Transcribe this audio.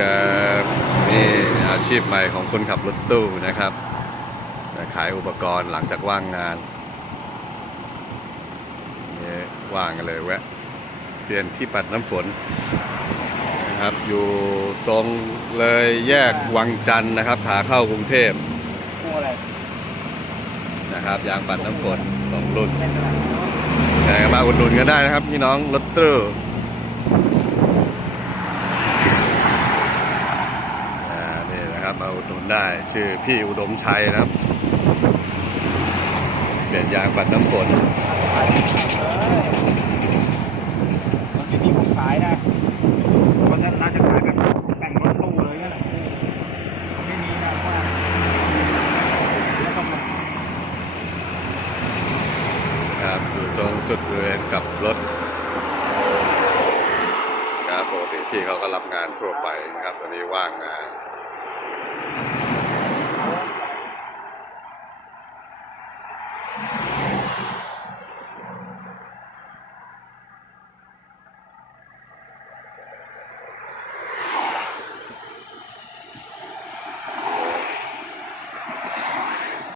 ครับนี่อาชีพใหม่ของคนขับรถตู้นะครับ ขายอุปกรณ์หลังจากว่างงานนี่ว่างกันเลยแวะเปลี่ยนที่ปัดน้ำฝนนะครับอยู่ตรงเลยแยกวังจันนะครับขาเข้ากรุงเทพอะไรนะครับยางปัดน้ำฝนสองรุ่นเป็นอยังไงก็มาอุดหนุนกันได้นะครับพี่น้องรถตู้อ่า นี่นะครับมาอุดหนุนได้ชื่อพี่อุดมชัยนะครับเปลี่ยนยางปัดน้ำฝนมันไม่มีของขายนะเพราะฉะนั้นน่าจะขายแบบแต่งรถตู้เลยนั่นแหละมันไม่มีนะว่าแล้วต้องมาครับอยู่ตรงจุดบริเวณกลับรถครับปกติพี่เขาก็รับงานทั่วไปนะครับ ตอนนี้ว่างงาน